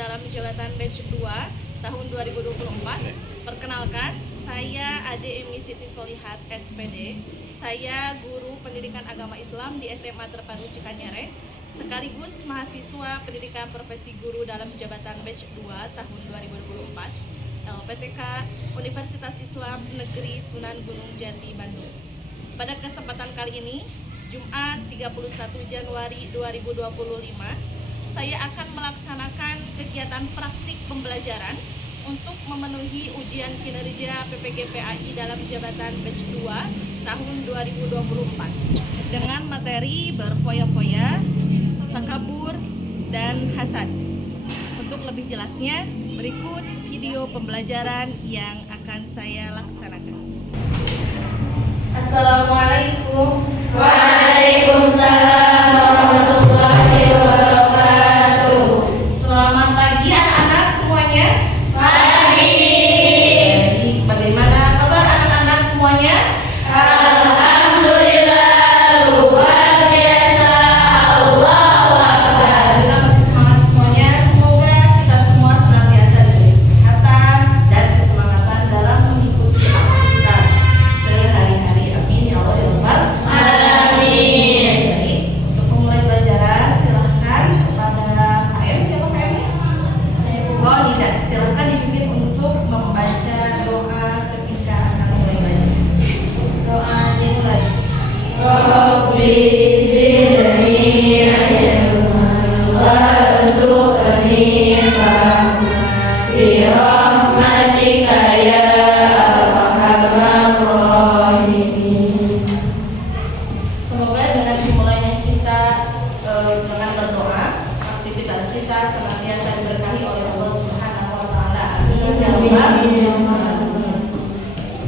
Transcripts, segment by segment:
dalam jabatan batch 2 tahun 2024. Perkenalkan, saya Ade Emi Siti Solihat SPD. Saya guru pendidikan agama Islam di SMA Terpadu Cikanyere, sekaligus mahasiswa pendidikan profesi guru dalam jabatan batch 2 tahun 2024 LPTK Universitas Islam Negeri Sunan Gunung Jati, Bandung. Pada kesempatan kali ini, Jumat 31 Januari 2025, saya akan melaksanakan kegiatan praktik pembelajaran untuk memenuhi ujian kinerja PPG-PAI dalam jabatan batch 2 tahun 2024 dengan materi berfoya-foya, takabur, dan hasad. Untuk lebih jelasnya, berikut video pembelajaran yang akan saya laksanakan. Assalamualaikum. Waalaikumsalam warahmatullahi wabarakatuh. Selamat pagi anak-anak semuanya. Pagi. Jadi, bagaimana kabar anak-anak semuanya? Alhamdulillah, luar biasa. Allahu Akbar. Alhamdulillah masih semangat semuanya. Semoga kita semua senantiasa diberi kesehatan dan kesemangat dalam mengikuti aktivitas sehari-hari. Amin ya Allah ya Rabbal Alamin. Baik, untuk memulai pelajaran silahkan kepada KM. Siapa KM-nya? Oh, tidak. Silahkan dipimpin untuk membaca doa ketika akan mulai belajar. Doa dimulai. Rabbi zidni ilman warzuqni fahma birahmatika ya arhamar rahimin. Semoga dengan dimulainya kita dengan berdoa, aktivitas kita senantiasa diberkahi oleh Allah Subhanahu wa taala. Amin ya rabbal alamin.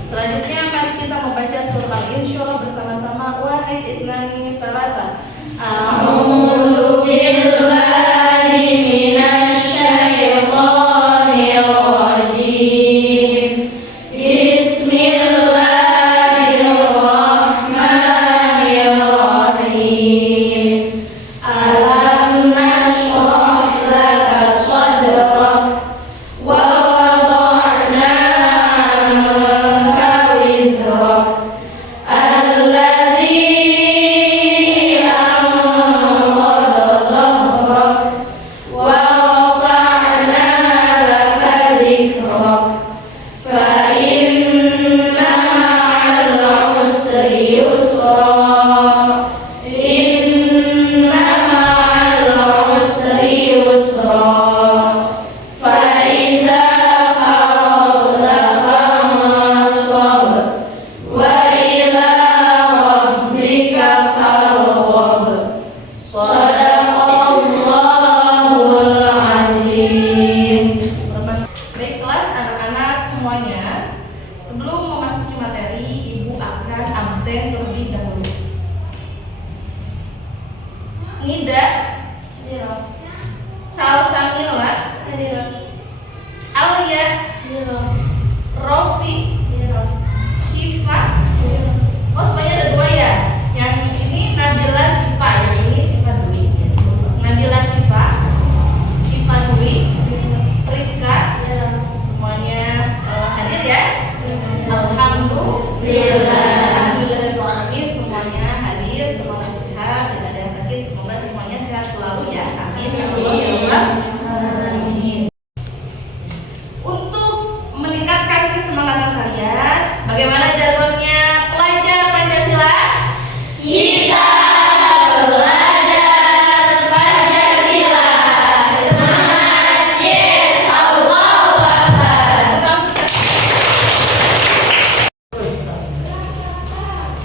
Selanjutnya mari kita membaca surah Al-Insyirah bersama-sama. Wahid itnani salata. A'udzu billahi minasy syaithanir rajim. Bismillahirrahmanirrahim. Alam nashrah laka sadrak wa wada'na 'anka wizrak alladzi anqadha dhahrak wa rafa'na laka dhikrak fa inna ma'al 'usri yusra inna ma'al 'usri yusra fa idza faragta fansab wa ila rabbika farghab. Shadaqallahul azim. Baiklah anak-anak semuanya, sebelum memasuki materi, Ibu akan absen terlebih dahulu. Nida, Salsamila, Alia, Rofi, Syifa. Oh, semuanya ada dua ya. Yang ini Nabila Syifa, yang ini Syifa Dwi. Nabila Syifa, Syifa Dwi, Rizka. Semuanya hadir ya. Alhamdulillahirrahmanirrahim. Semuanya hadir, semuanya sehat, tidak ada yang sakit. Semoga semuanya sehat selalu ya. Amin ya Allah ya Rabbal alamin. Untuk meningkatkan kesemangatan kalian, bagaimana jargonnya pelajar Pancasila? Kita belajar Pancasila. Semangat, yes, Allahu Akbar.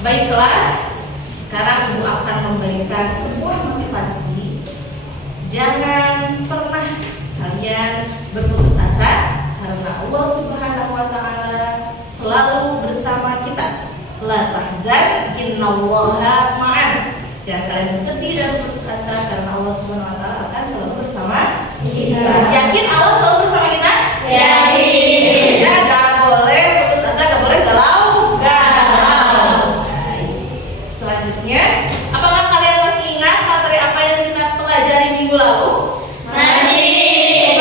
Baiklah, sekarang Ibu akan memberikan sebuah motivasi. Jangan pernah kalian berputus asa karena Allah Subhanahu wa taala selalu bersama kita. La tahzan innallaha ma'an. Jangan kalian bersedih dan berputus asa karena Allah Subhanahu wa taala akan selalu bersama kita. Yakin Allah selalu bersama kita? Yakin. Ya, gak boleh putus asa, gak boleh galau. Selanjutnya, apakah kalian masih ingat materi apa yang kita pelajari minggu lalu? Masih.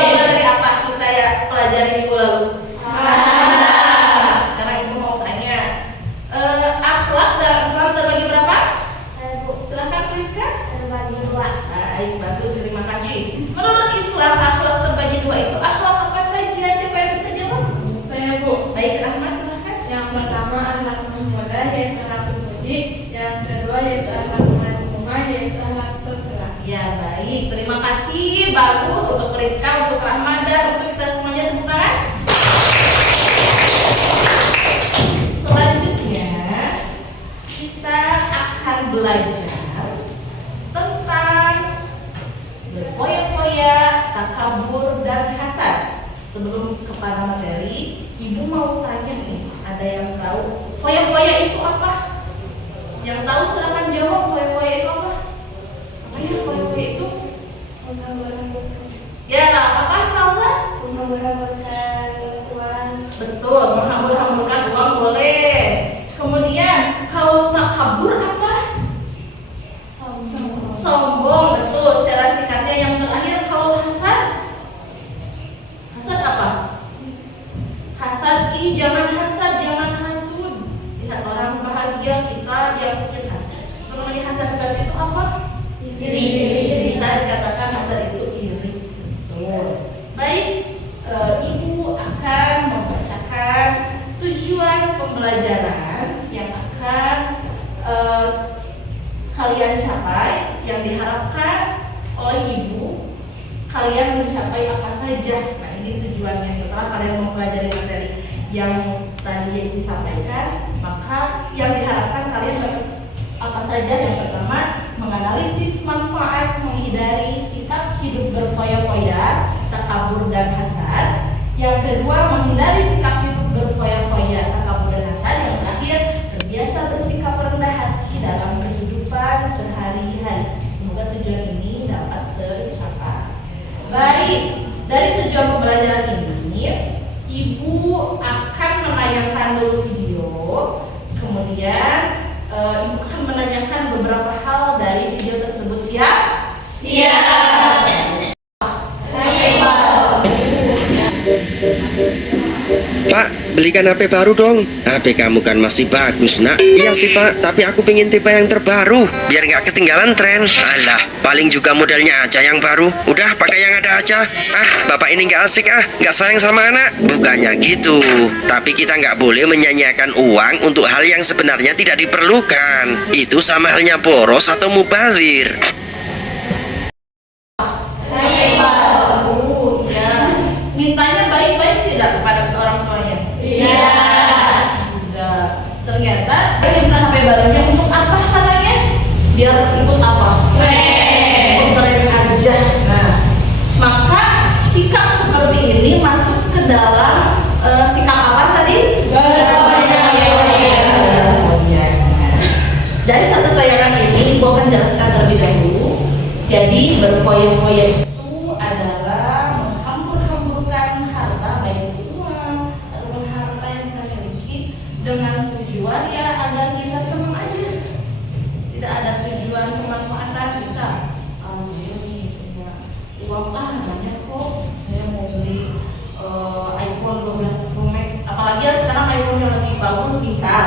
bagus untuk Rizka, untuk Rahma, dan untuk kita semuanya. Tepuk tangan. Selanjutnya kita akan belajar tentang berfoya-foya, takabur, dan hasad. Sebelum kepada materi, Ibu mau tanya nih, ada yang tahu foya-foya itu apa? Yang tahu silakan jawab. Foya-foya itu apa? Apa ya foya-foya itu? Ya, apa Salsa? Menghambur-hamburkan uang. Betul, menghambur-hamburkan uang boleh. Kemudian kalau takabur apa? Sombong. Sombong, betul. Secara singkatnya yang terakhir kalau hasad, hasad apa? Hasad ini jangan hasad, jangan hasud. Lihat orang bahagia, kita yang sakit hati. Kalau namanya hasad itu apa? Iri. Bisa dikatakan hasad itu iri. Betul. Baik, Ibu akan membacakan tujuan pembelajaran yang akan kalian capai, yang diharapkan oleh Ibu kalian mencapai apa saja. Nah, ini tujuannya. Setelah kalian mempelajari materi yang tadi disampaikan, maka yang diharapkan kalian dapat apa saja. Yang pertama, menganalisis manfaat menghindari sikap hidup berfoya-foya, takabur, dan hasad. Yang kedua, menghindari sikap hidup berfoya-foya, takabur, dan hasad. Yang terakhir, terbiasa bersikap rendah hati dalam kehidupan sehari-hari. Semoga tujuan ini dapat tercapai. Baik, dari tujuan pembelajaran ini, Ibu akan menayangkan dulu video, kemudian Ibu akan menanyakan beberapa hal dari video tersebut. Siap? Siap. Pak, belikan HP baru dong. HP kamu kan masih bagus, nak. Iya sih, Pak, tapi aku pengen tipe yang terbaru biar nggak ketinggalan tren. Alah, paling juga modelnya aja yang baru. Udah pakai yang ada aja. Bapak ini nggak asik, nggak sayang sama anak. Bukannya gitu, tapi kita nggak boleh menyanyiakan uang untuk hal yang sebenarnya tidak diperlukan. Itu sama halnya boros atau mubazir. Mintanya baik-baik tidak kepada orang tuanya? Iya. Tidak. Ternyata dia minta HP barunya untuk apa katanya? Biar ikut apa? Ikut tren aja. Nah, maka sikap seperti ini masuk ke dalam sikap apa tadi? Berfoya-foya. Dari satu tayangan ini, Ibu akan jelaskan terlebih dahulu. Jadi berfoya-foya itu adalah menghambur-hamburkan harta, baik itu uang ataupun harta yang kita miliki, dengan tujuan ya agar kita senang aja. Tidak ada tujuan kemanfaatan. Bisa saya nih punya uang banyak kok, saya mau beli iPhone 12 Pro Max, apalagi ya sekarang iPhone yang lebih bagus, bisa.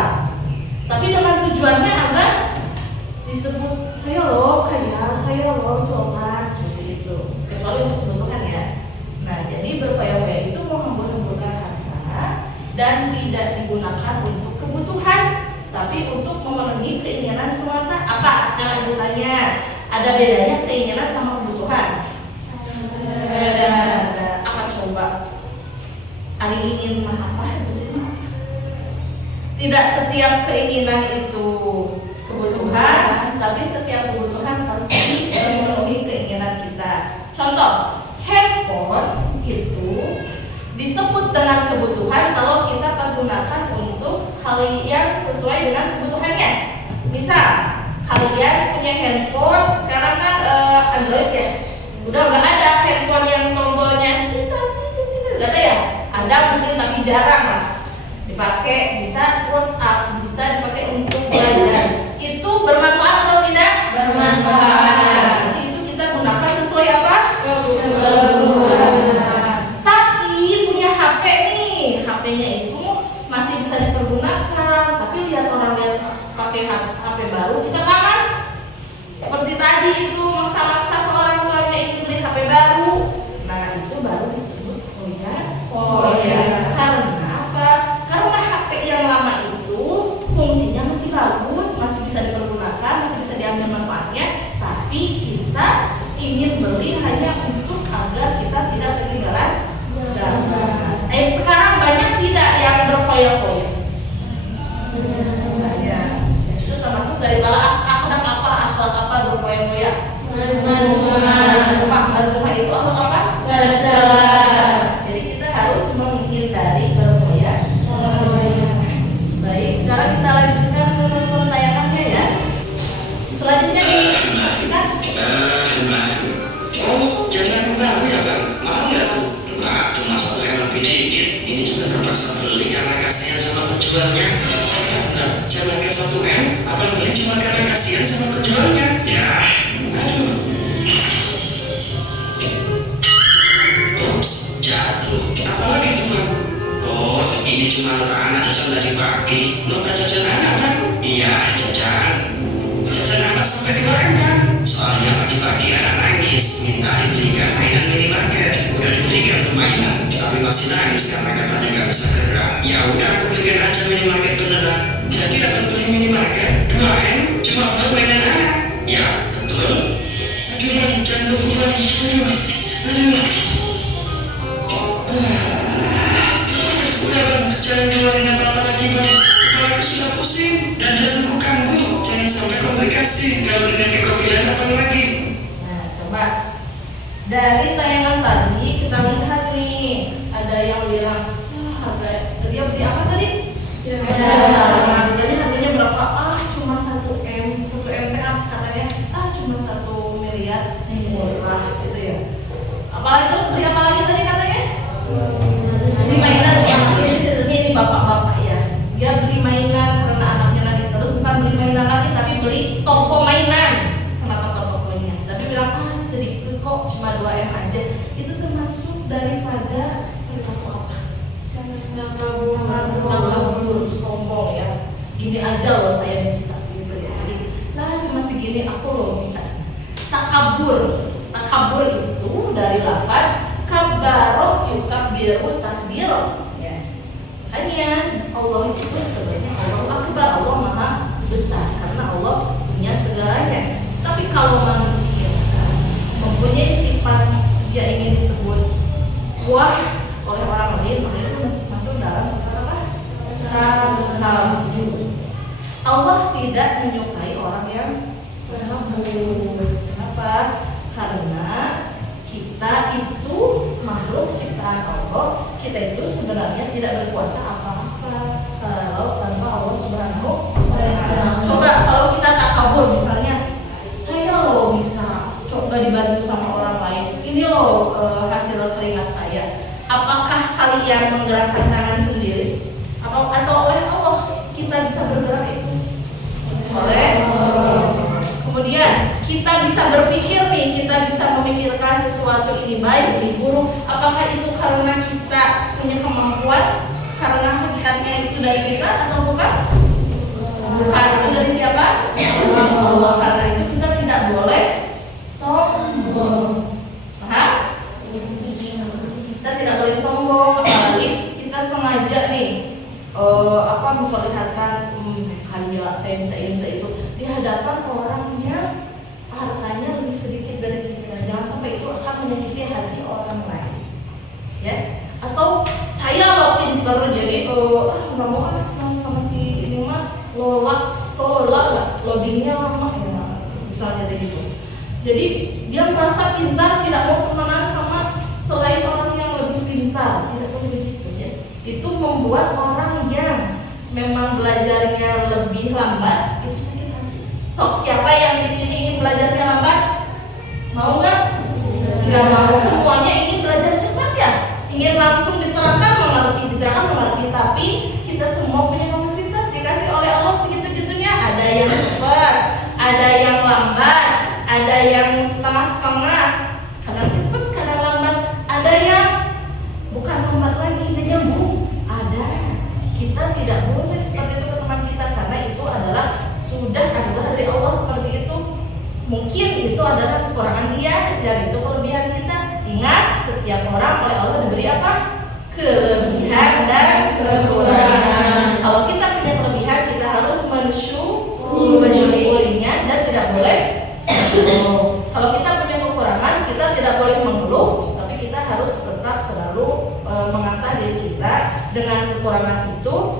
Tapi dengan tujuannya agar disebut saya loh kaya, saya loh sholat, seperti itu. Kecuali untuk kebutuhan ya. Nah, jadi berfoya-foya itu menghambur-hamburkan harta dan tidak digunakan untuk kebutuhan, tapi untuk memenuhi keinginan semata. Apa? Sekarang Ibu tanya, ada bedanya keinginan sama kebutuhan? Beda. Apa coba? Ari ingin mah apa? Tidak setiap keinginan itu kebutuhan, tapi setiap kebutuhan pasti memenuhi keinginan kita. Contoh, handphone itu disebut dengan kebutuhan kalau kita pergunakan untuk hal yang sesuai dengan kebutuhannya. Misal, kalian punya handphone, sekarang kan Android ya, udah nggak ada handphone yang tombolnya nggak ada ya? Ada mungkin tapi jarang lah dipakai. Bisa WhatsApp, bisa dipakai untuk belajar. Itu bermanfaat atau tidak? Bermanfaat. Itu kita gunakan sesuai apa? Kebutuhan. Tapi punya HP nih, HP-nya itu masih bisa dipergunakan. Tapi lihat orang lihat pakai HP baru, kita panas. Seperti tadi itu maksa-maksa ke orang tuanya ingin beli HP baru, berfoya-foya. Ya, itu termasuk dari akhlak apa berfoya-foya. Rumah itu apa? Jadi kita harus menghindari berfoya. Baik, sekarang kita lanjutkan menonton tayangannya ya. Selanjutnya kita Jangan baru ya bang, mau nggak tuh? Enggak, cuma satu yang lebih dikit. Ini juga terpaksa beli karena kasihan sama penjualnya. Enggak, jangan ke 1 M. Abang beli cuma karena kasihan sama penjualnya. Ya, aduh. Ups, jatuh. Apalagi tuh bang? Oh, ini cuma noka anak jajan dari pagi. Noka jajan anak kan? Iya, jajan. Jajan anak sampai 2 M kan? Soalnya pagi-pagi anak nangis, minta dibelikan mainan minimarket. Udah dibelikan tuh mainan, tapi masih nangis karena katanya gak bisa gerak. Ya udah, aku belikan aja minimarket beneran. Jadi akan beli minimarket 2 M cuma buat mainan anak. Ya, betul. Aduh, jantung lagi. Aduh. Udah bang, jangan keluarin apa-apa lagi bang. Kepalaku sudah pusing dan jantungku kambuh. Jangan sampai komplikasi kalau dengan kekokilan apa lagi. Nah, coba dari tayangan tadi kita lihat nih, ada yang bilang, harga dia beli apa tadi? Jadi harganya berapa? Cuma 1 M, 1 M katanya, cuma 1 miliar, murah gitu ya. Apalagi terus beli apa lagi tadi katanya? Beli mainan. Ini bapak-bapak ya. Dia beli mainan karena anaknya nangis terus, bukan beli mainan lagi tapi beli toko mainan sama toko-tokonya. Tapi bilang jadi itu kok cuma 2 M aja. Itu termasuk daripada perilaku apa? Takabur, sombong ya. Gini aja loh saya bisa gitu ya. Jadi, cuma segini aku loh bisa. Takabur itu dari lafaz kabbaro yukabbiru takbiro. Makanya Allah itu sebenarnya Allah Akbar, Allah Maha Besar karena Allah punya segalanya. Tapi kalau manusia mempunyai sifat dia ingin disebut wah oleh orang lain, maka itu masuk dalam sifat apa? Takabur. Allah tidak menyukai orang yang takabur. Kenapa? Karena kita itu makhluk ciptaan Allah, kita itu sebenarnya tidak berkuasa apa-apa kalau tanpa Allah Subhanahu wa Ta'ala. Coba kalau kita takabur misalnya, saya loh bisa coba dibantu sama orang lain, ini loh hasil keringat saya. Apakah kalian menggerakkan tangan sendiri? Atau oleh Allah kita bisa bergerak itu? Oleh Allah. Kemudian kita bisa berpikir nih, kita bisa memikirkan sesuatu ini baik, ini buruk. Apakah itu karena kita punya kemampuan? Karena hakikatnya itu dari kita atau bukan? Bukan, itu dari siapa? Allah. Karena itu kita tidak boleh sombong. Paham? Kita tidak boleh sombong, apalagi kita sengaja nih memperlihatkan saya kaya, saya bisa ini, bisa itu di hadapan orang yang hartanya lebih sedikit dari kita. Jangan sampai itu akan menyakiti hati orang lain, ya. Atau saya loh pinter, jadi nggak mau kenal sama si ini mah tolak lah, loadingnya lama ya, misalnya kayak gitu. Jadi dia merasa pintar, tidak mau temenan sama selain orang yang lebih pintar, tidak boleh begitu ya. Itu membuat orang yang memang belajarnya lebih lambat itu sakit hati. Sok siapa yang di sini ingin belajarnya lambat? Mau nggak? Nggak mau. Semuanya ingin belajar cepat ya, ingin langsung diterangkan mengerti. Tapi kita semua punya kapasitas, dikasih oleh Allah segitu-gitunya. Ada yang cepat, ada yang lambat, ada yang setengah-setengah, kadang cepat, kadang lambat. Ada yang bukan lambat lagi, hanya ada. Kita tidak boleh seperti itu ke teman kita karena itu adalah sudah anugerah dari Allah seperti itu. Mungkin itu adalah kekurangan dia dan itu kelebihan kita. Ingat, setiap orang oleh Allah diberi apa? Kelebihan dan kekurangan. Kalau kita punya kelebihan, kita harus mensyukurinya dan tidak boleh sombong. Kalau kita punya kekurangan, kita tidak boleh mengeluh, tapi kita harus tetap selalu mengasah diri kita dengan kekurangan itu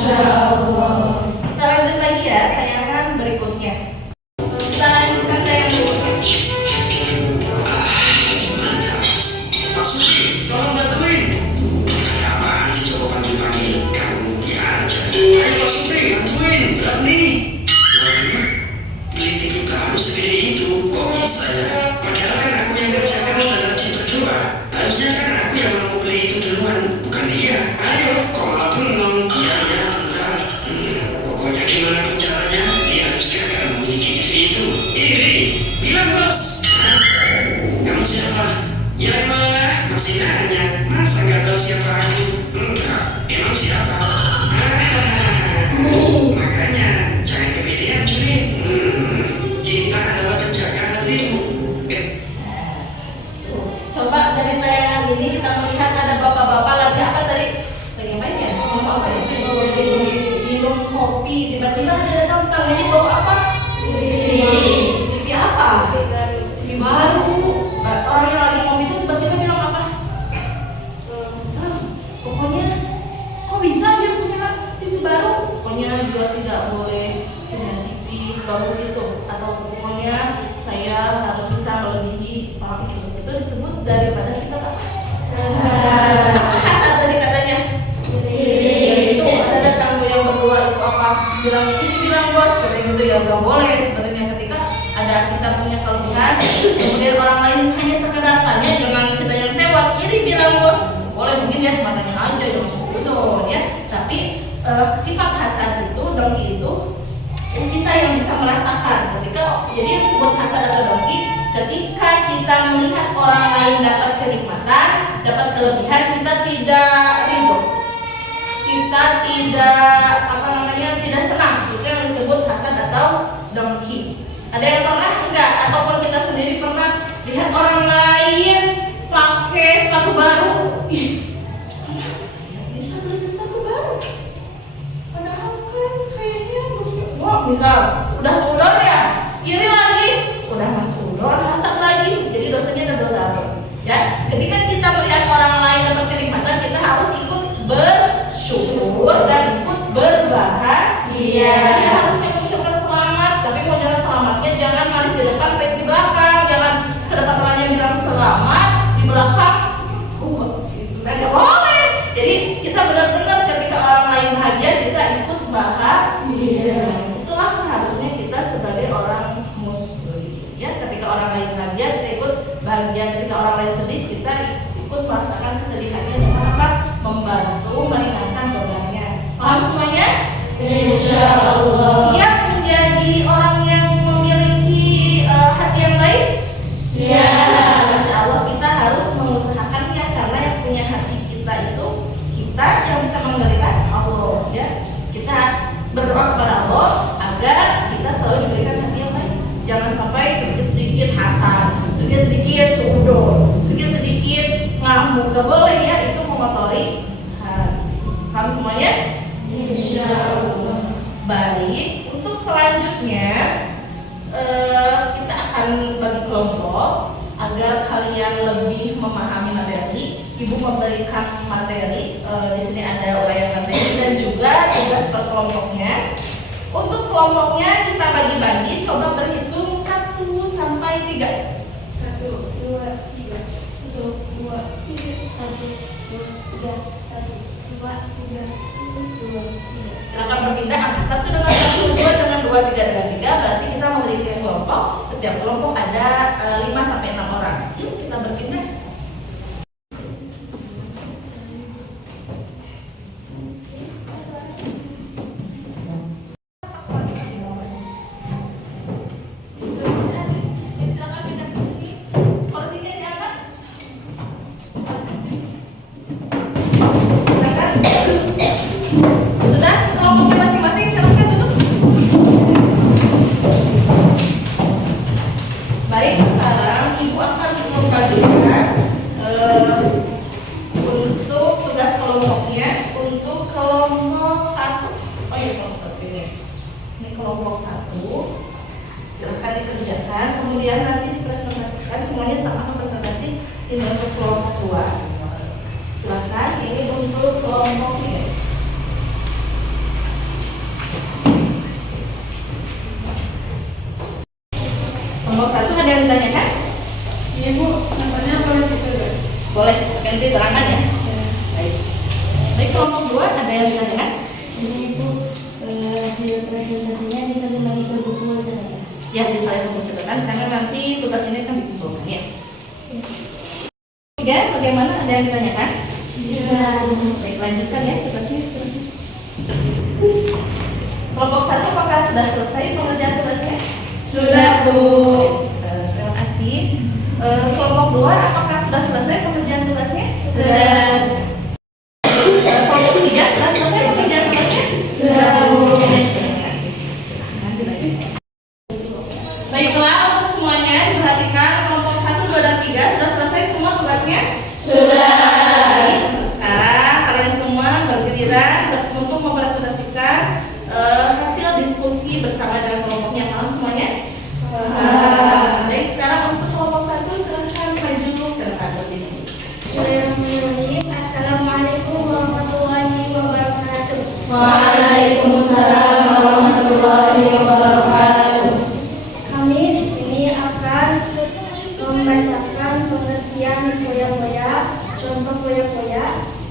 Kita lanjut lagi ya tayangan berikutnya. Kita lanjutkan tayangan berikutnya. Mas Supri, tolong bantuin. Ada apaan sih coba panggil-panggil? Kamu aja. Ayo Mas Supri, bantuin. Berat nih. Waduh, beli TV baru segede itu. Kok bisa ya? Padahal kan aku yang kerja keras dan rajin berdoa. Harusnya kan aku yang mau beli itu duluan, bukan dia. Ayo, kok malah bengong? Iya, ya, bentar. Pokoknya gimana pun caranya, dia harus gagal memiliki TV itu. Iri, bilang bos. Hah? Kamu siapa? Ya Allah, masih nanya. Masa nggak tahu siapa aku? Enggak, emang siapa? Makanya, jangan kepedean Juli. Kita adalah penjaga hatimu. Coba dari tayangan ini kita melihat ada bapak-bapak lagi apa tadi? Lagi apa ya? Minum apa ya? Minum kopi. Tiba-tiba ada datang tangannya bawa apa? TV apa? TV baru. Orang yang lagi ngopi itu tiba-tiba bilang apa? Pokoknya kok bisa dia punya TV baru? Pokoknya dia tidak boleh punya TV sebagus itu, atau pokoknya saya harus bisa melebihi orang itu. Itu disebut daripada sifat apa? Hasad tadi katanya. Itu ada datang tuh yang berdua itu apa? Bilang ini bilang bos katanya gitu ya, nggak boleh sebenarnya ketika ada kita punya kelebihan, kemudian orang lain hanya sekedar tanya, jangan kita yang sewot iri bilang bos. Boleh mungkin ya cuma tanya aja jangan suudon ya. Tapi sifat hasad itu dengki itu kita yang bisa merasakan ketika jadi yang disebut hasad atau dengki ketika kita melihat orang lain dapat kenikmatan, dapat kelebihan, kita tidak ridho, kita tidak senang. Itu yang disebut hasad atau dengki. Ada yang pernah enggak ataupun kita sendiri pernah lihat orang lain pakai sepatu baru? Ih, kenapa dia bisa beli sepatu baru? Padahal kan kayaknya wah misal udah sudor ya, iri lagi, udah mas sudor, hasad lagi, jadi dosanya double. Ya, ketika kita melihat orang lain dapat kenikmatan, kita harus ikut bersyukur dan ikut berbahagia. Kita harus mengucapkan selamat, tapi mau jalan selamatnya jangan manis di depan, baik di belakang, jangan ke depan orangnya bilang selamat, di belakang, bagus itu, nggak boleh. Jadi kita benar-benar ketika orang lain bahagia, kita ikut bahagia. Itulah seharusnya kita sebagai orang muslim. Ya, ketika orang lain bahagia, kita ikut bahagia. Ketika orang lain sedih, kita ikut merasakan kesedihannya dengan apa? Membantu meringankan bebannya. Paham semuanya? Insya Allah. Siap menjadi orang yang memiliki hati yang baik? Siap. Insya Allah kita harus mengusahakannya, karena yang punya hati kita itu kita yang bisa mengendalikan Allah. Ya, kita berdoa kepada Allah agar kita selalu diberikan hati yang baik. Jangan sampai sedikit-sedikit hasad, sedikit-sedikit suudon, sedikit-sedikit ngamuk. Gak boleh ya, itu mengotori hati. Paham semuanya? Insya Allah. Baik, untuk selanjutnya kita akan bagi kelompok agar kalian lebih memahami materi. Ibu memberikan materi, di sini ada uraian materi dan juga tugas per kelompoknya. Untuk kelompoknya kita bagi-bagi, coba berhitung 1 sampai 3. 1, 2, 3. 1, 2, 3. 1, 2, 3. 1, 2, 3. 1, 2, 3. Silakan berpindah angka 1 dengan 1, 2 dengan 2, 3 dengan 3. Berarti kita memiliki kelompok. Setiap kelompok ada 5 sampai 6 orang. Yuk kita berpindah. Silakan pindah ke sini. Kursinya diangkat. Silakan. Sudah ke kelompoknya masing-masing, silakan duduk. Baik, sekarang ibu akan membagikan untuk tugas kelompoknya. Untuk kelompok 1, oh iya kelompok 1 ini kelompok 1, silahkan dikerjakan. Kemudian nanti dipresentasikan semuanya sama presentasi ini untuk kelompok 2. Silahkan, ini untuk kelompoknya. sosialisasinya diselimani ke buku catatan. Ya, bisa buku catatan karena nanti tugas ini kan dikumpulkan ya. Tiga, bagaimana? Ada yang ditanyakan? Sudah. Baik, lanjutkan ya tugasnya. Kelompok 1 apakah sudah selesai pengerjaan tugasnya? Sudah, Bu. Terima kasih. Kelompok 2 apakah sudah selesai pengerjaan tugasnya? Sudah. Kelompok 3 sudah selesai pengerjaan tugasnya? Sudah, Bu. Terima kasih. Silahkan dilanjutkan. Baiklah, untuk semuanya diperhatikan kelompok 1, 2, dan 3 sudah selesai semua tugasnya? Sudah. Baik, untuk sekarang kalian semua bergiliran untuk mempresentasikan hasil diskusi bersama dengan kelompoknya. Paham semuanya? Baik, sekarang untuk kelompok 1 silahkan maju ke depan lebih dulu. Bismillahirrahmanirrahim. Assalamualaikum warahmatullahi wabarakatuh. Waalaikumsalam warahmatullahi wabarakatuh. Kami di sini akan membacakan pengertian poya-poya, contoh poya-poya,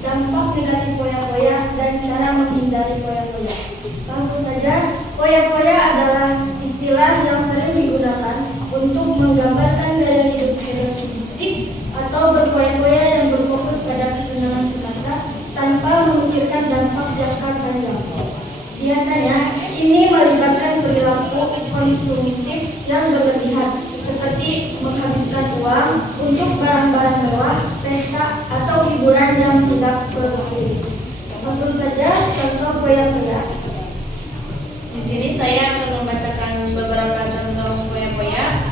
dampak negatif poya-poya, dan cara menghindari poya-poya. Langsung saja, poya-poya adalah istilah yang sering digunakan untuk menggambarkan gaya hidup hedonistik atau berpoya-poya yang berfokus pada kesenangan semata tanpa memikirkan dampak jangka panjang. Biasanya, ini melibatkan perilaku konsumtif yang berlebihan, seperti menghabiskan uang untuk barang-barang mewah, pesta, atau hiburan yang tidak berguna. Langsung saja contoh poya-poya. Di sini saya akan membacakan beberapa contoh poya-poya.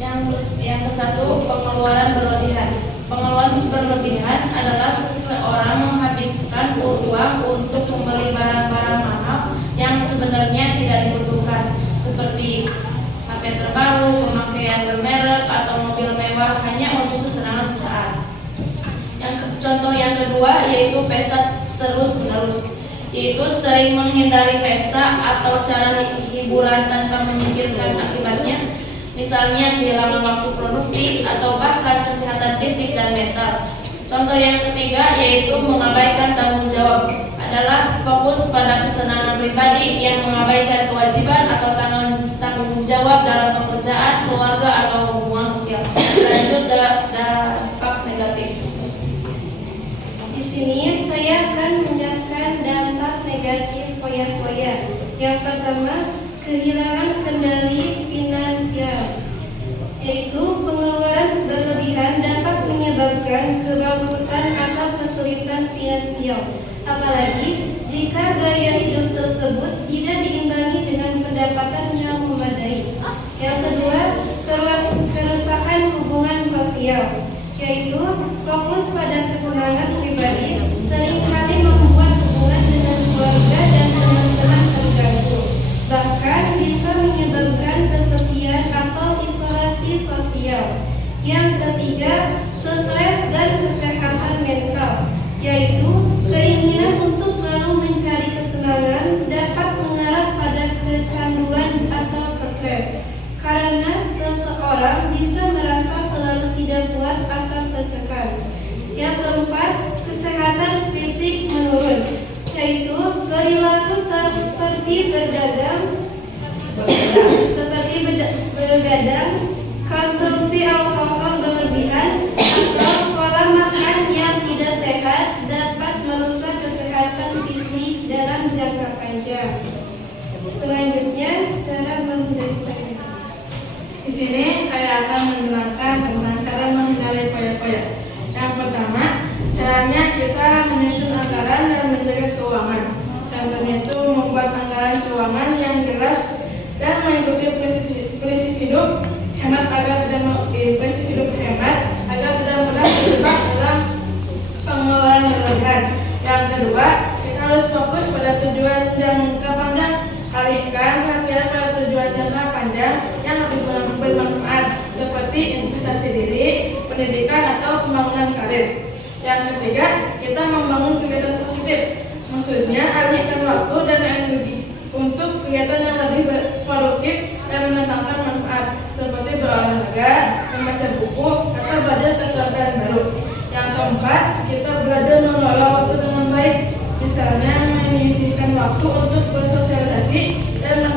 Yang ke satu, pengeluaran berlebihan. Pengeluaran berlebihan adalah seseorang menghabiskan uang untuk membeli barang-barang mahal yang sebenarnya tidak dibutuhkan, seperti HP terbaru, pemakaian bermerek, atau mobil mewah hanya untuk kesenangan sesaat. Contoh yang kedua yaitu pesta terus-menerus, yaitu sering menghindari pesta atau cara hiburan tanpa memikirkan akibatnya, misalnya kehilangan waktu produktif atau bahkan kesehatan fisik dan mental. Contoh yang ketiga yaitu mengabaikan tanggung jawab, adalah fokus pada kesenangan pribadi yang mengabaikan kewajiban atau tanggung jawab dalam pekerjaan, keluarga, atau hubungan sosial. Lanjut dampak negatif. Di sini saya akan menjelaskan dampak negatif poya-poya. Yang pertama, kehilangan kendali finansial, yaitu pengeluaran berlebihan dapat menyebabkan kebangkrutan atau kesulitan finansial. Apalagi jika gaya hidup tersebut tidak diimbangi dengan pendapatan yang memadai. Yang kedua, kerusakan hubungan sosial, yaitu fokus pada kesenangan pribadi seringkali membuat hubungan dengan keluarga dan teman-teman terganggu, bahkan bisa menyebabkan kesepian atau isolasi sosial. Yang ketiga, stres dan kesehatan mental, yaitu keinginan untuk selalu mencari kesenangan dapat mengarah pada kecanduan atau stres, karena seseorang bisa merasa selalu tidak puas atau tertekan. Yang keempat, kesehatan fisik menurun, yaitu perilaku seperti bergadang, konsumsi alkohol berlebihan, atau pola makan yang tidak sehat dapat merusak kesehatan fisik dalam jangka panjang. Selanjutnya, cara menghindari poya. Di sini saya akan menjelaskan tentang cara menghindari poya-poya. Yang pertama, caranya kita menyusun anggaran dan menjaga keuangan. Contohnya itu membuat anggaran keuangan yang jelas dan mengikuti prinsip hidup hemat agar tidak mudah terjebak dalam pengeluaran berlebihan. Yang kedua, kita harus fokus pada tujuan jangka panjang, alihkan perhatian pada tujuan jangka panjang yang lebih bermanfaat seperti investasi diri, pendidikan, atau pembangunan karir. Yang ketiga, kita membangun kegiatan positif, maksudnya alihkan waktu dan energi untuk kegiatan yang lebih produktif dan mendatangkan manfaat seperti berolahraga, membaca buku, atau belajar keterampilan baru. Yang keempat, kita belajar mengelola waktu dengan baik, misalnya menyisihkan waktu untuk bersosialisasi dan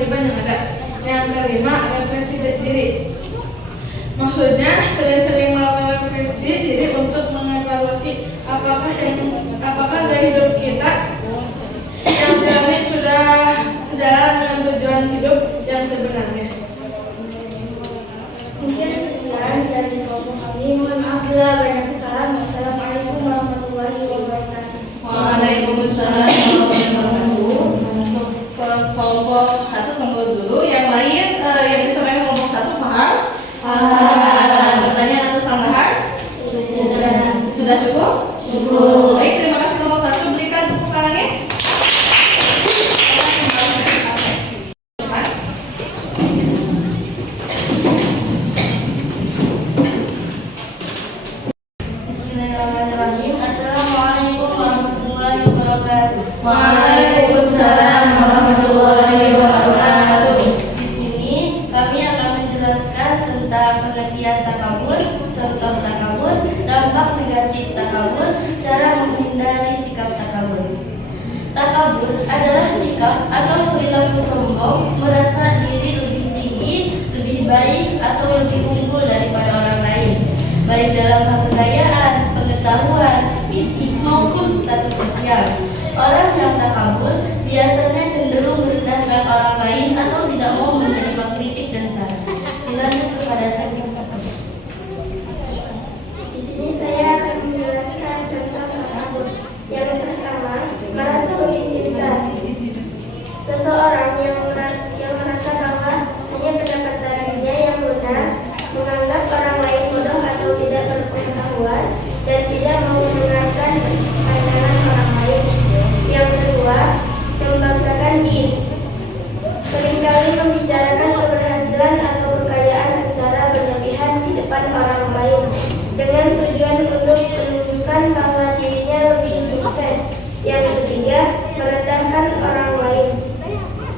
kewajiban yang ada. Yang kelima, refleksi diri. Maksudnya sering-sering melakukan refleksi diri untuk mengevaluasi apakah gaya hidup kita yang jalani sudah sejalan dengan tujuan hidup yang sebenarnya. Mungkin sekian dari kelompok kami. Mohon maaf bila banyak kesalahan. Wassalamualaikum warahmatullahi wabarakatuh. Waalaikumsalam warahmatullahi wabarakatuh. Untuk ke kelompok 1 tunggu dulu. Yang lain yang disampaikan kelompok 1 paham? Paham. Pertanyaan atau tambahan? Sudah cukup? Cukup. Baik, terima kasih kelompok 1. Berikan tepuk tangannya. Bismillahirrahmanirrahim. Assalamualaikum warahmatullahi wabarakatuh. Waalaikumsalam warahmatullahi wabarakatuh. Di sini kami akan menjelaskan tentang pengertian takabur, contoh takabur, dampak negatif takabur, cara menghindari sikap takabur. Takabur adalah sikap atau perilaku sombong, merasa diri lebih tinggi, lebih baik atau lebih unggul daripada orang lain, baik dalam hal kekayaan, pengetahuan, fisik maupun status sosial. Orang yang takabur biasanya cenderung merendahkan orang lain atau tidak mau menerima kritik dan saran. Dilanjut kepada contoh takabur. Di sini saya akan menjelaskan contoh takabur. Yang pertama, merasa lebih pintar. Seseorang yang merasa bahwa hanya pendapatannya yang benar, menganggap orang lain bodoh atau tidak berpengetahuan, dan tidak mau mendengarkan pandangan orang lain. Yang kedua, membanggakan diri. Seringkali membicarakan keberhasilan atau kekayaan secara berlebihan di depan orang lain, dengan tujuan untuk menunjukkan bahwa dirinya lebih sukses. Yang ketiga, merendahkan orang lain.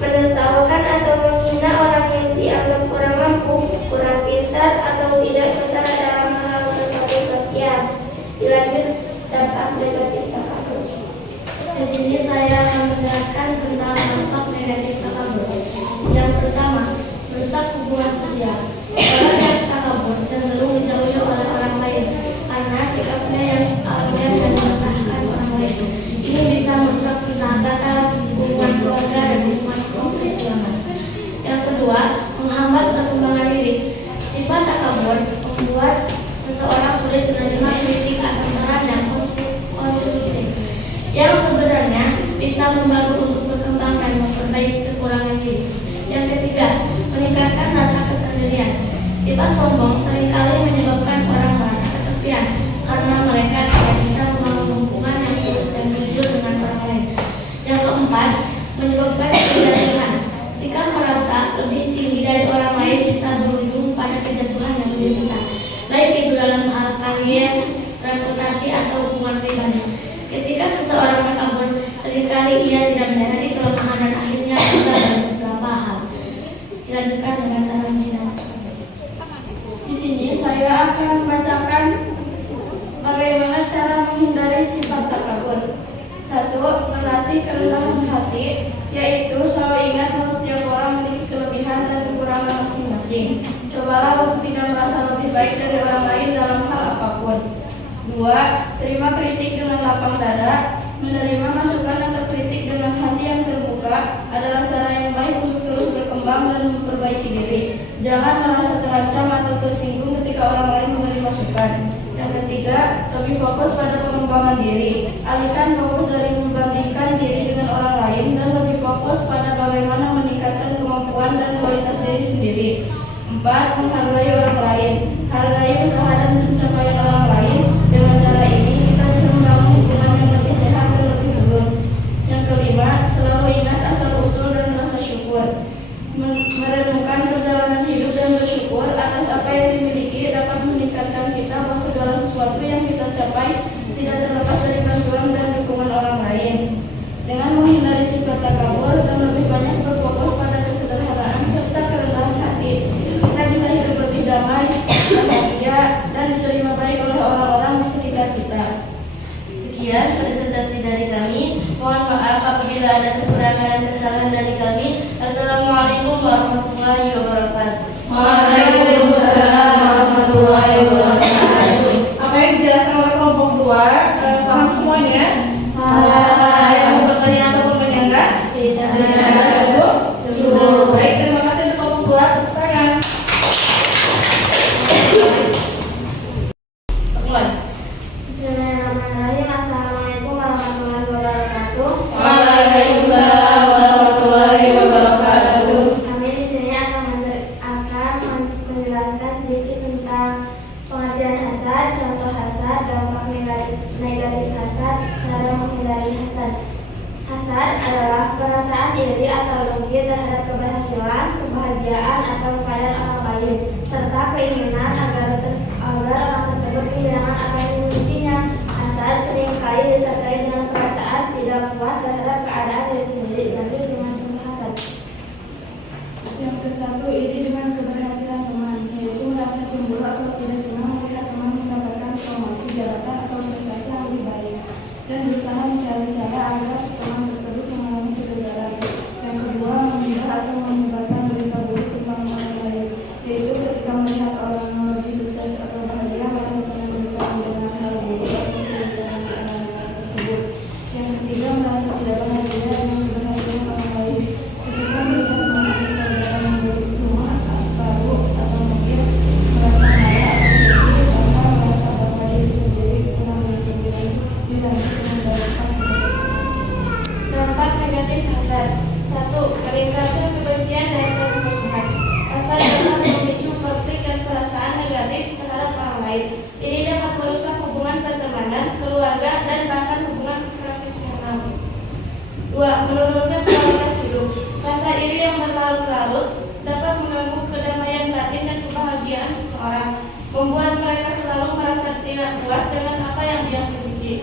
Menertawakan atau menghina orang yang dianggap kurang mampu, kurang pintar, atau tidak setara dalam hal status sosial. Dilanjut dampak negatif takabur. Di sini saya akan menjelaskan tentang dampak negatif takabur. Yang pertama, merusak hubungan sosial. Orang yang takabur cenderung dijauhi oleh orang lain karena sikapnya yang arogan dan merendahkan orang lain. Ini bisa merusak persahabatan, hubungan keluarga, dan hubungan keislaman. Yang kedua, menghambat perkembangan diri. Sifat takabur membuat seseorang sulit menerima kritik atau saran yang konstruktif, yang sebenarnya bisa membantu untuk berkembang dan memperbaiki kekurangan diri. Yang ketiga, meningkatkan rasa kesendirian. Sifat sombong seringkali menyebabkan orang merasa kesepian karena mereka tidak bisa membangun hubungan yang tulus dan jujur dengan orang lain. Yang keempat, menyebabkan kejatuhan. Sikap merasa lebih tinggi dari orang lain bisa berujung pada kejatuhan yang lebih besar, baik itu dalam hal karir, reputasi, atau hubungan pribadi. Ketika seseorang takabur, seringkali ia tidak menyadari kelemahan dan akhirnya gagal dalam beberapa hal. Dilanjutkan dengan cara menghindari. Di sini saya akan membacakan bagaimana cara menghindari sifat takabur. 1. Melatih kerendahan hati, yaitu selalu ingat bahwa setiap orang memiliki kelebihan dan kekurangan masing-masing. Cobalah untuk tidak merasa lebih baik dari orang lain dalam hal apapun. 2. Terima kritik dengan lapang dada. Menerima masukan atau kritik dengan hati yang terbuka adalah cara yang baik untuk terus berkembang dan memperbaiki diri. Jangan merasa terancam atau tersinggung ketika orang lain memberi masukan. Yang ketiga, lebih fokus pada pengembangan diri. Alihkan fokus dari membandingkan diri dengan orang lain dan lebih fokus pada bagaimana meningkatkan kemampuan dan kualitas diri sendiri. 4. Menghargai orang lain. Hargai usaha dan pencapaian orang lain. Dengan cara ini kita bisa membangun hubungan yang lebih sehat dan lebih tulus. Yang kelima, selalu ingat asal-usul dan rasa syukur. Merenungkan perjalanan hidup dan bersyukur atas apa yang dimiliki dapat meningkatkan kita bahwa segala sesuatu yang kita capai tidak terlepas dari bantuan dan dukungan orang lain. Dengan menghindari sifat takabur dan lebih banyak berfokus pada kesederhanaan serta kerendahan hati, kita bisa hidup lebih damai, bahagia, dan diterima baik oleh orang-orang di sekitar kita. Sekian presentasi dari kami. Mohon maaf apabila ada kekurangan dan kesalahan dari kami. Assalamualaikum perasaan iri atau dengki terhadap keberhasilan, kebahagiaan, atau kekayaan orang lain, serta keinginan agar orang tersebut kehilangan apa yang dimilikinya. Hasad seringkali disertai dengan perasaan tidak puas terhadap keadaan diri sendiri. Lanjut dengan sumber hasad. Yang ke-1, iri dengan keberhasilan teman, yaitu merasa cemburu atau tidak senang melihat teman mendapatkan promosi, jabatan, atau prestasi yang lebih baik, dan berusaha mencari cara agar teman tersebut mengalami kegagalan. Yang kedua, menghina atau menyebarkan berita buruk tentang orang lain, yaitu ketika melihat orang yang lebih sukses atau bahagia, merasa senang berita dengan hal buruk atau kesulitan orang tersebut. Yang ketiga, merasa tidak bahagia dengan keberhasilan orang lain, ketika melihat teman atau saudara membeli rumah baru, atau mungkin merasa marah atau sedih karena merasa bahwa diri sendiri kurang berkeinginan dilanjut mendapatkan keberhasilan. Dampak negatif hasad. 1. Meningkatkan kebencian dan permusuhan. Hasad dapat memicu konflik dan perasaan negatif terhadap orang lain. Ini dapat merusak hubungan pertemanan, keluarga, dan bahkan hubungan profesional. 2. Menurunkan kualitas hidup. Rasa iri yang berlarut-larut dapat mengganggu kedamaian batin dan kebahagiaan seseorang, membuat mereka selalu merasa tidak puas dengan apa yang dia miliki,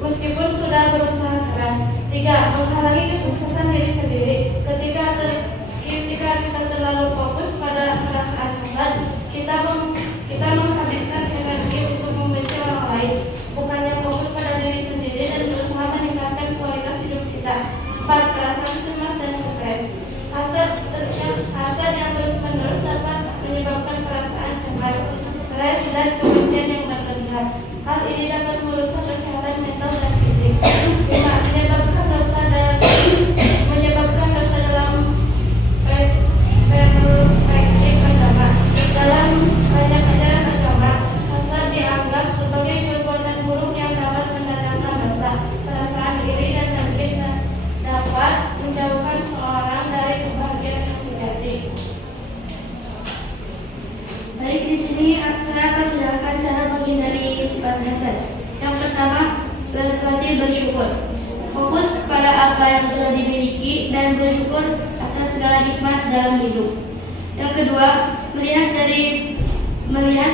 meskipun sudah berusaha keras. 3. Menghalangi kesuksesan diri sendiri. Ketika kita terlalu fokus pada perasaan hasad, kita menghabiskan energi untuk membenci orang lain, bukannya fokus pada diri sendiri dan berusaha meningkatkan kualitas hidup kita. 4. Perasaan cemas dan stres. Hasad yang terus-menerus dapat menyebabkan perasaan cemas, stres, dan kebencian yang berlebihan. Hal ini dapat merusak kesehatan mental dan fisik. 5. Menyebabkan dosa dalam perspektif agama. Dalam banyak ajaran agama, hasad dianggap sebagai perbuatan buruk yang dapat mendatangkan dosa. Perasaan iri dan dengki dapat menjauhkan seorang dari kebahagiaan yang sejati. Baik, di sini saya akan menjelaskan cara menghindari sifat hasad. Yang pertama, berlatih bersyukur. Fokus pada apa yang sudah dimiliki dan bersyukur atas segala nikmat dalam hidup. Yang kedua, melihat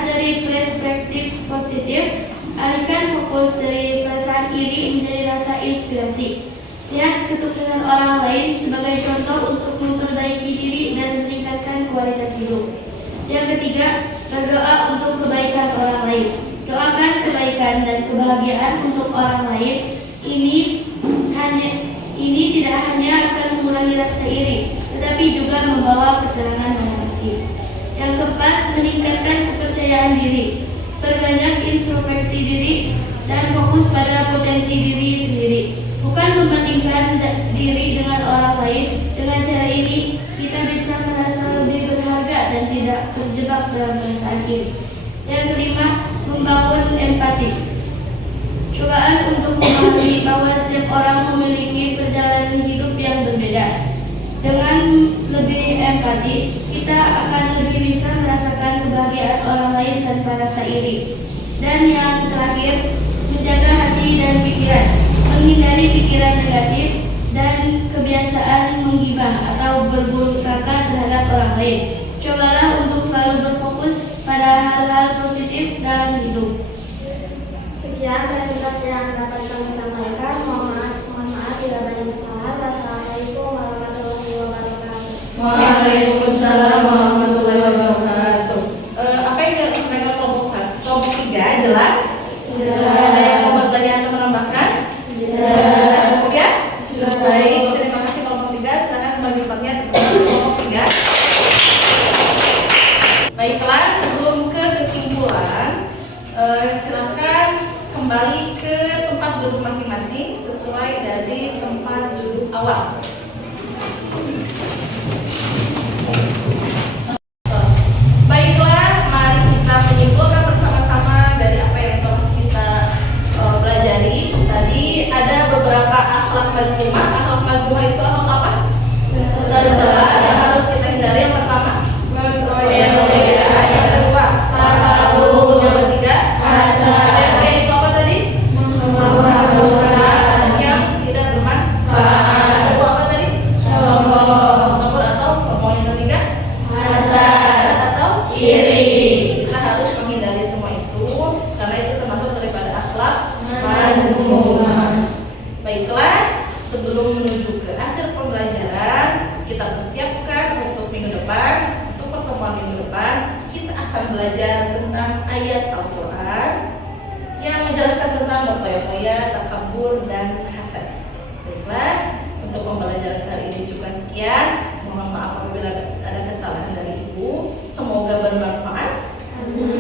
dari perspektif positif. Alihkan fokus dari perasaan iri menjadi rasa inspirasi. Lihat kesuksesan orang lain sebagai contoh untuk memperbaiki diri dan meningkatkan kualitas hidup. Yang ketiga, berdoa untuk kebaikan orang lain. Doakan kebaikan dan kebahagiaan untuk orang lain. Ini tidak hanya akan mengurangi rasa iri, tetapi juga membawa ketenangan dalam hati. Yang keempat, meningkatkan kepercayaan diri. Perbanyak introspeksi diri dan fokus pada potensi diri sendiri, bukan membandingkan diri dengan orang lain. Dengan cara ini, kita bisa merasa lebih berharga dan tidak terjebak dalam perasaan iri. Yang kelima, membangun empati. Cobaan untuk memahami bahwa setiap orang memiliki perjalanan hidup yang berbeda. Dengan lebih empati, kita akan lebih bisa merasakan kebahagiaan orang lain tanpa rasa iri. Dan yang terakhir, menjaga hati dan pikiran. Menghindari pikiran negatif dan kebiasaan menggibah atau berburuk sangka terhadap orang lain. Cobalah untuk selalu berfokus pada hal-hal positif dalam hidup. Sekian presentasi yang dapat kami sampaikan. Mohon maaf bila banyak kesalahan. Wassalamualaikum warahmatullahi wabarakatuh. Waalaikumsalam warahmatullahi wabarakatuh. Apa yang disampaikan kelompok 3 jelas? Ada yang mau bertanya atau menambahkan? Sudah cukup ya? Baik, terima kasih kelompok 3. Silakan bagi tempatnya kelompok 3. Baiklah, sebelum ke kesimpulan, silakan kembali ke tempat duduk masing-masing sesuai dari tempat duduk awal. Baiklah, mari kita menyimpulkan bersama-sama dari apa yang telah kita pelajari. Tadi ada beberapa akhlak madhumah. Akhlak madhumah itu akhlak apa? Tercela yang harus kita hindari. Yang pertama, yang kedua, yang ketiga, yang itu apa tadi? Yang tidak bermanfaat. sebelum menuju ke akhir pembelajaran, kita persiapkan untuk minggu depan, untuk pertemuan minggu depan, kita akan belajar tentang ayat Al-Quran yang menjelaskan tentang berfoya-foya, takabur, dan hasad. Baiklah, untuk pembelajaran kali ini cukup sekian. Mohon maaf apabila ada kesalahan dari Ibu. Semoga bermanfaat.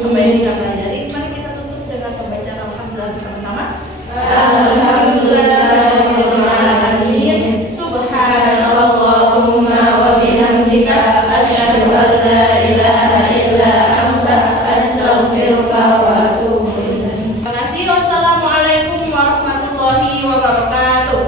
Apa yang kita pelajari, mari kita tutup dengan pembacaan Alhamdulillah bersama-sama. Alhamdulillahirrahmanirrahim. Subhanallahumma wa bihamdika asyhadu an la ilaha illa anta astaghfiruka wa atubu ilaik. Terima kasih. Wassalamualaikum warahmatullahi wabarakatuh.